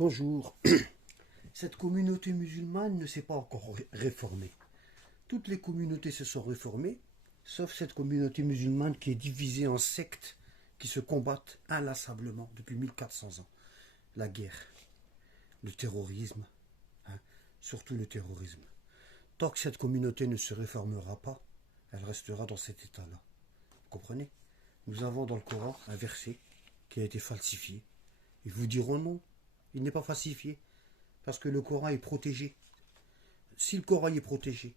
Bonjour. Cette communauté musulmane ne s'est pas encore réformée. Toutes les communautés se sont réformées, sauf cette communauté musulmane qui est divisée en sectes qui se combattent inlassablement depuis 1400 ans. La guerre, le terrorisme, surtout le terrorisme. Tant que cette communauté ne se réformera pas, elle restera dans cet état-là. Vous comprenez? Nous avons dans le Coran un verset qui a été falsifié. Ils vous diront non, il n'est pas falsifié, parce que le Coran est protégé. Si le Coran est protégé,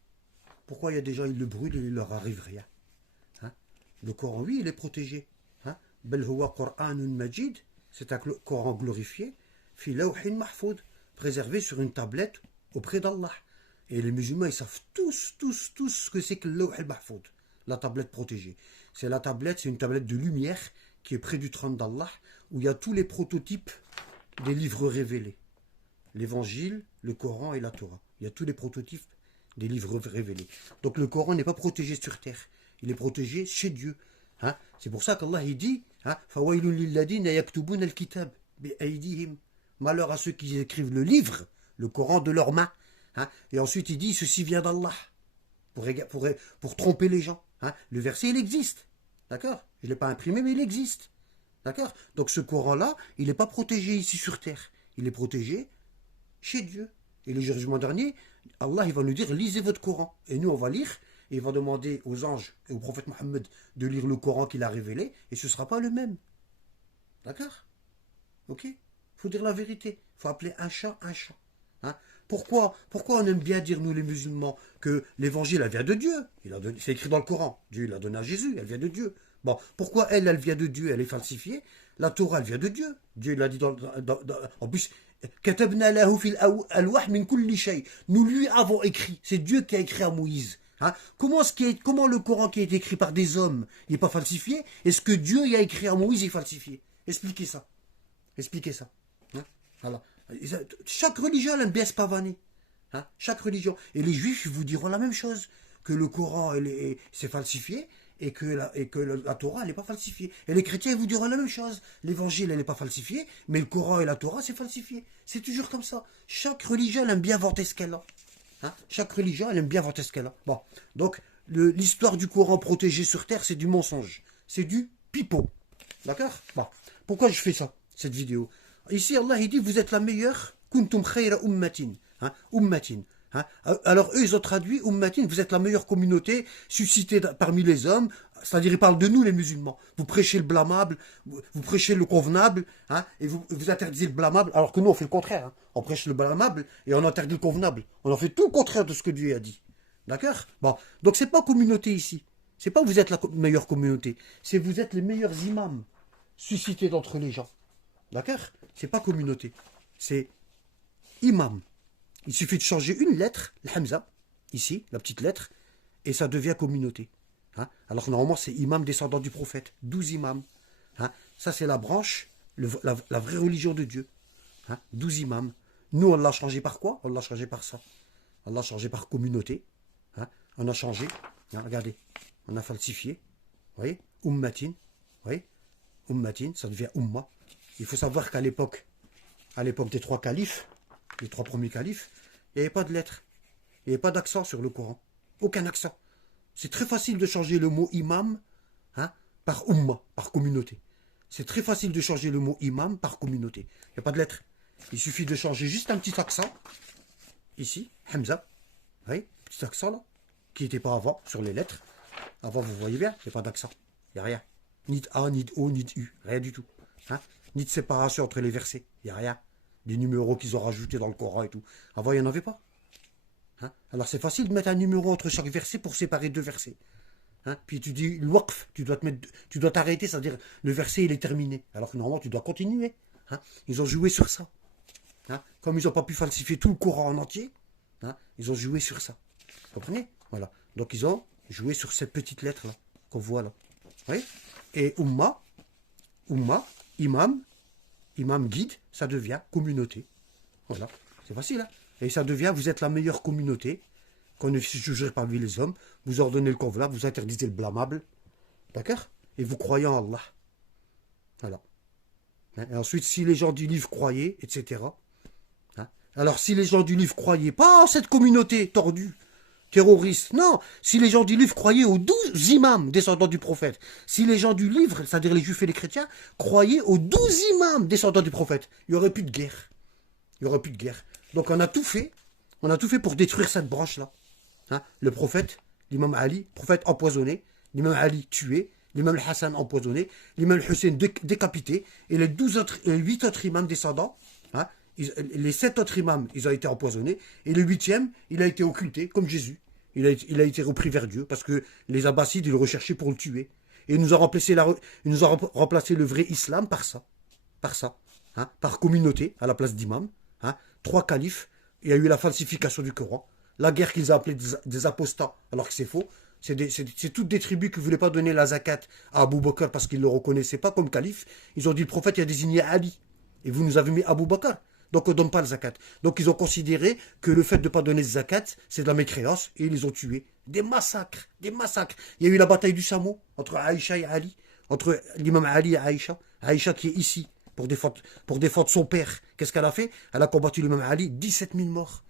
pourquoi il y a des gens, ils le brûlent et il leur arrive rien? Le Coran, oui, il est protégé. Bel huwa Qur'anun Majid, c'est un Coran glorifié, fi lawhin mahfoud, préservé sur une tablette auprès d'Allah. Et les musulmans, ils savent tous ce que c'est que le lawh al-mahfoud, la tablette protégée. C'est la tablette, c'est une tablette de lumière qui est près du trône d'Allah, où il y a tous les prototypes des livres révélés. L'Évangile, le Coran et la Torah. Il y a tous les prototypes des livres révélés. Donc le Coran n'est pas protégé sur terre. Il est protégé chez Dieu. C'est pour ça qu'Allah il dit malheur à ceux qui écrivent le livre, le Coran de leurs mains. Et ensuite il dit ceci vient d'Allah. Pour tromper les gens. Le verset il existe. D'accord? Je ne l'ai pas imprimé mais il existe. D'accord? Donc ce Coran-là, il n'est pas protégé ici sur terre. Il est protégé chez Dieu. Et le jugement dernier, Allah il va nous dire, lisez votre Coran. Et nous, on va lire, et il va demander aux anges et au prophète Mohammed de lire le Coran qu'il a révélé, et ce ne sera pas le même. D'accord? Ok? Il faut dire la vérité. Il faut appeler un chat un chat. Pourquoi on aime bien dire, nous les musulmans, que l'évangile, elle vient de Dieu? C'est écrit dans le Coran. Dieu l'a donné à Jésus, elle vient de Dieu. Bon, pourquoi elle vient de Dieu, elle est falsifiée? La Torah, elle vient de Dieu. Dieu l'a dit en plus, nous lui avons écrit. C'est Dieu qui a écrit à Moïse. Comment le Coran qui a été écrit par des hommes n'est pas falsifié? Est-ce que Dieu y a écrit à Moïse est falsifié? Expliquez ça. Expliquez ça. Voilà. Chaque religion elle aime bien se pavaner. Chaque religion. Et les juifs vous diront la même chose. Que le Coran c'est falsifié et que la Torah elle n'est pas falsifiée. Et les chrétiens vous diront la même chose. L'évangile elle n'est pas falsifié, mais le Coran et la Torah c'est falsifié. C'est toujours comme ça. Chaque religion elle aime bien vanter ce qu'elle a. Chaque religion elle aime bien vanter ce qu'elle a. Bon, donc l'histoire du Coran protégé sur terre c'est du mensonge. C'est du pipeau. D'accord? Bon. Pourquoi je fais ça, cette vidéo? Ici, Allah il dit, vous êtes la meilleure, kuntum khayra ummatin. Ummatin. Alors eux, ils ont traduit ummatin, vous êtes la meilleure communauté suscitée parmi les hommes, c'est-à-dire ils parlent de nous les musulmans. Vous prêchez le blâmable, vous prêchez le convenable, et vous interdisez le blâmable, alors que nous on fait le contraire. On prêche le blâmable et on interdit le convenable. On en fait tout le contraire de ce que Dieu a dit. D'accord? Bon, donc c'est pas communauté ici. C'est pas vous êtes la meilleure communauté, c'est vous êtes les meilleurs imams suscités d'entre les gens. D'accord? C'est pas communauté, c'est imam. Il suffit de changer une lettre, le hamza, ici, la petite lettre, et ça devient communauté. Alors normalement c'est imam descendant du prophète, 12 imams. Ça c'est la branche, la vraie religion de Dieu. 12 imams. Nous on l'a changé par quoi? On l'a changé par ça. On l'a changé par communauté. On a changé, regardez, on a falsifié. Vous voyez? Ummatin. Vous voyez? Ummatin, ça devient umma. Il faut savoir qu'à l'époque des trois califes, les trois premiers califes, il n'y avait pas de lettres. Il n'y avait pas d'accent sur le Coran. Aucun accent. C'est très facile de changer le mot imam par umma, par communauté. C'est très facile de changer le mot imam par communauté. Il n'y a pas de lettres. Il suffit de changer juste un petit accent. Ici, hamza. Vous voyez, petit accent là, qui n'était pas avant sur les lettres. Avant, vous voyez bien, il n'y a pas d'accent. Il n'y a rien. Ni de A, ni de O, ni de U. Rien du tout. Ni de séparation entre les versets. Il n'y a rien. Des numéros qu'ils ont rajoutés dans le Coran et tout. Avant, il n'y en avait pas. Alors, c'est facile de mettre un numéro entre chaque verset pour séparer deux versets. Puis tu dis le waqf, tu dois t'arrêter, c'est-à-dire le verset, il est terminé. Alors que normalement, tu dois continuer. Ils ont joué sur ça. Comme ils n'ont pas pu falsifier tout le Coran en entier, ils ont joué sur ça. Vous comprenez? Voilà. Donc, ils ont joué sur cette petite lettre-là, qu'on voit là. Oui. Et umma, imam guide, ça devient communauté. Voilà, c'est facile. Et ça devient, vous êtes la meilleure communauté, qu'on ne jugerait parmi les hommes, vous ordonnez le convenable, vous interdisez le blâmable, d'accord? Et vous croyez en Allah. Voilà. Et ensuite, si les gens du livre croyaient, etc., Alors si les gens du livre croyaient pas en cette communauté tordue, terroriste, non, si les gens du livre croyaient aux 12 imams descendants du prophète, si les gens du livre, c'est-à-dire les juifs et les chrétiens, croyaient aux 12 imams descendants du prophète, il n'y aurait plus de guerre. Il n'y aurait plus de guerre. Donc on a tout fait pour détruire cette branche-là. Hein, le prophète, l'imam Ali, prophète empoisonné, l'imam Ali tué, l'imam Hassan empoisonné, l'imam Hussein décapité, et les 8 autres imams descendants, hein, les 7 autres imams, ils ont été empoisonnés, et le 8e, il a été occulté, comme Jésus. Il a été repris vers Dieu, parce que les Abbassides, ils le recherchaient pour le tuer. Et il nous a remplacé le vrai islam par ça. Hein, par communauté, à la place d'imam. Hein, 3 califes, il y a eu la falsification du Coran, la guerre qu'ils ont appelée des apostats, alors que c'est faux. C'est toutes des tribus qui ne voulaient pas donner la zakat à Abu Bakr parce qu'ils ne le reconnaissaient pas comme calife. Ils ont dit le prophète a désigné Ali. Et vous nous avez mis Abu Bakr. Donc on ne donne pas le zakat. Donc ils ont considéré que le fait de ne pas donner le zakat, c'est de la mécréance. Et ils les ont tués. Des massacres. Des massacres. Il y a eu la bataille du Samo entre Aïcha et Ali. Entre l'imam Ali et Aïcha. Aïcha qui est ici pour défendre son père. Qu'est-ce qu'elle a fait? Elle a combattu l'imam Ali. 17 000 morts.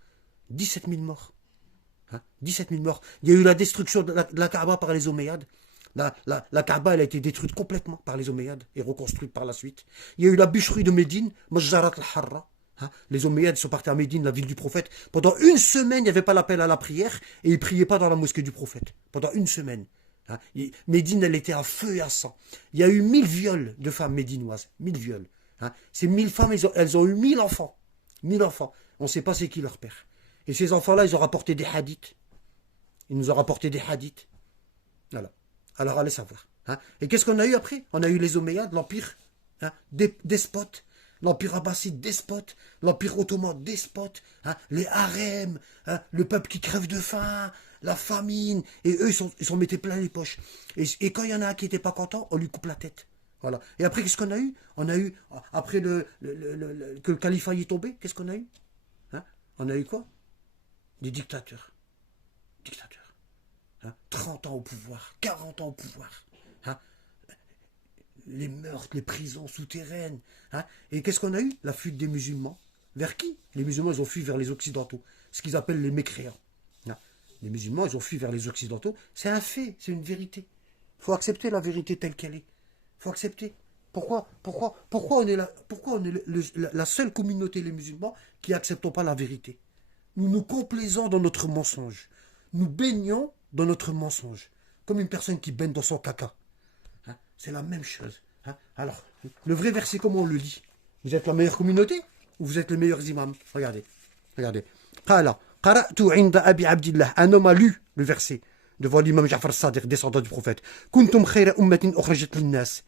17 000 morts. 17 000 morts. Il y a eu la destruction de la Kaaba par les Omeyyades. La Kaaba, elle a été détruite complètement par les Omeyyades et reconstruite par la suite. Il y a eu la bûcherie de Médine, Majjarat al-Harra. Les Omeyyades sont partis à Médine, la ville du prophète. Pendant une semaine, il n'y avait pas l'appel à la prière et ils ne priaient pas dans la mosquée du prophète. Pendant une semaine. Médine, elle était à feu et à sang. Il y a eu 1000 viols de femmes médinoises. 1000 viols. Ces 1000 femmes, elles ont eu 1000 enfants. 1000 enfants. On ne sait pas c'est qui leur père. Et ces enfants-là, ils ont rapporté des hadiths. Ils nous ont rapporté des hadiths. Voilà. Alors, allez savoir. Et qu'est-ce qu'on a eu après? On a eu les Omeyyades, l'empire despote. L'empire abbasside despote. L'empire ottoman despote. Les harems. Le peuple qui crève de faim. La famine. Et eux, ils s'en mettaient plein les poches. Et quand il y en a un qui n'était pas content, on lui coupe la tête. Voilà. Et après, qu'est-ce qu'on a eu? On a eu, après que le califat y est tombé, qu'est-ce qu'on a eu? On a eu quoi? Des dictateurs. 30 ans au pouvoir, 40 ans au pouvoir. Les meurtres, les prisons souterraines. Et qu'est-ce qu'on a eu? La fuite des musulmans. Vers qui? Les musulmans, ils ont fui vers les occidentaux. Ce qu'ils appellent les mécréants. Les musulmans, ils ont fui vers les occidentaux. C'est un fait, c'est une vérité. Il faut accepter la vérité telle qu'elle est. Il faut accepter. Pourquoi on est la seule communauté, les musulmans, qui n'acceptons pas la vérité? Nous nous complaisons dans notre mensonge. Nous baignons dans notre mensonge. Comme une personne qui baigne dans son caca. C'est la même chose. Alors, le vrai verset, comment on le lit? Vous êtes la meilleure communauté ou vous êtes les meilleurs imams? Regardez. Qala, qara'tu 'inda Abi Abdillah. Un homme a lu le verset devant l'imam Ja'far as-Sadiq, descendant du prophète. Kuntum khayra ummatin ukhrajat lin-nas.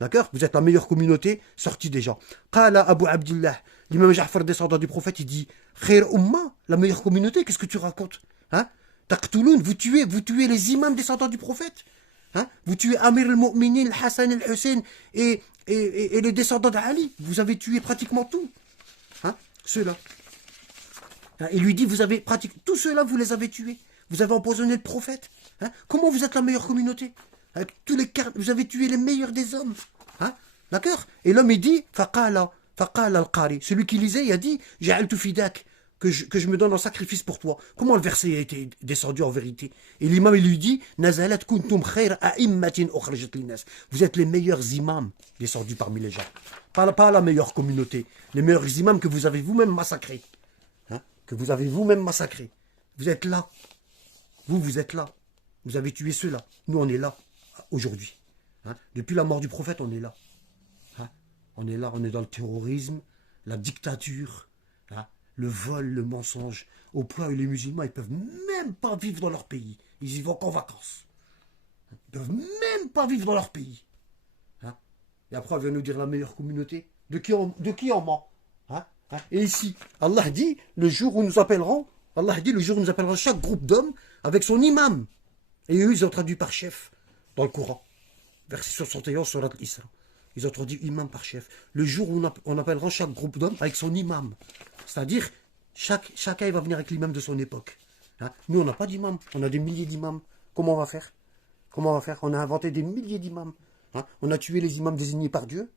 D'accord? Vous êtes la meilleure communauté sortie des gens. Qala Abu Abdillah. L'imam Ja'far, descendant du prophète, il dit khayra umma, la meilleure communauté, qu'est-ce que tu racontes? Taqtulun, vous tuez les imams descendants du prophète. Vous tuez Amir al-Mu'minin, Hassan al-Hussein et les descendants d'Ali. Vous avez tué pratiquement tout. Ceux-là. Il lui dit, tous ceux-là, vous les avez tués. Vous avez empoisonné le prophète. Comment vous êtes la meilleure communauté? Avec vous avez tué les meilleurs des hommes. D'accord? Et l'homme, il dit, faqala al-qari. Celui qui lisait, il a dit, ja'altu fidak. Que je me donne en sacrifice pour toi. Comment le verset a été descendu en vérité? Et l'imam, il lui dit, Nazalat kuntum khayr a'immatin ukhrajat linnas. Vous êtes les meilleurs imams descendus parmi les gens. Pas la meilleure communauté. Les meilleurs imams que vous avez vous-même massacrés. Que vous avez vous-même massacrés. Vous êtes là. Vous êtes là. Vous avez tué ceux-là. Nous, on est là, aujourd'hui. Depuis la mort du prophète, on est là. On est là, on est dans le terrorisme, la dictature, le vol, le mensonge, au point où les musulmans, ils ne peuvent même pas vivre dans leur pays. Ils y vont qu'en vacances. Ils ne peuvent même pas vivre dans leur pays. Et après, on vient nous dire la meilleure communauté. De qui on ment? Et ici, Allah dit, le jour où nous appellerons, chaque groupe d'hommes avec son imam. Et eux, ils ont traduit par chef dans le Coran. Verset 71, surat al-Isra. Ils ont traduit imam par chef. Le jour où on appellera chaque groupe d'hommes avec son imam. C'est-à-dire, chacun va venir avec l'imam de son époque. Nous, on n'a pas d'imam. On a des milliers d'imams. Comment on va faire? On a inventé des milliers d'imams. On a tué les imams désignés par Dieu.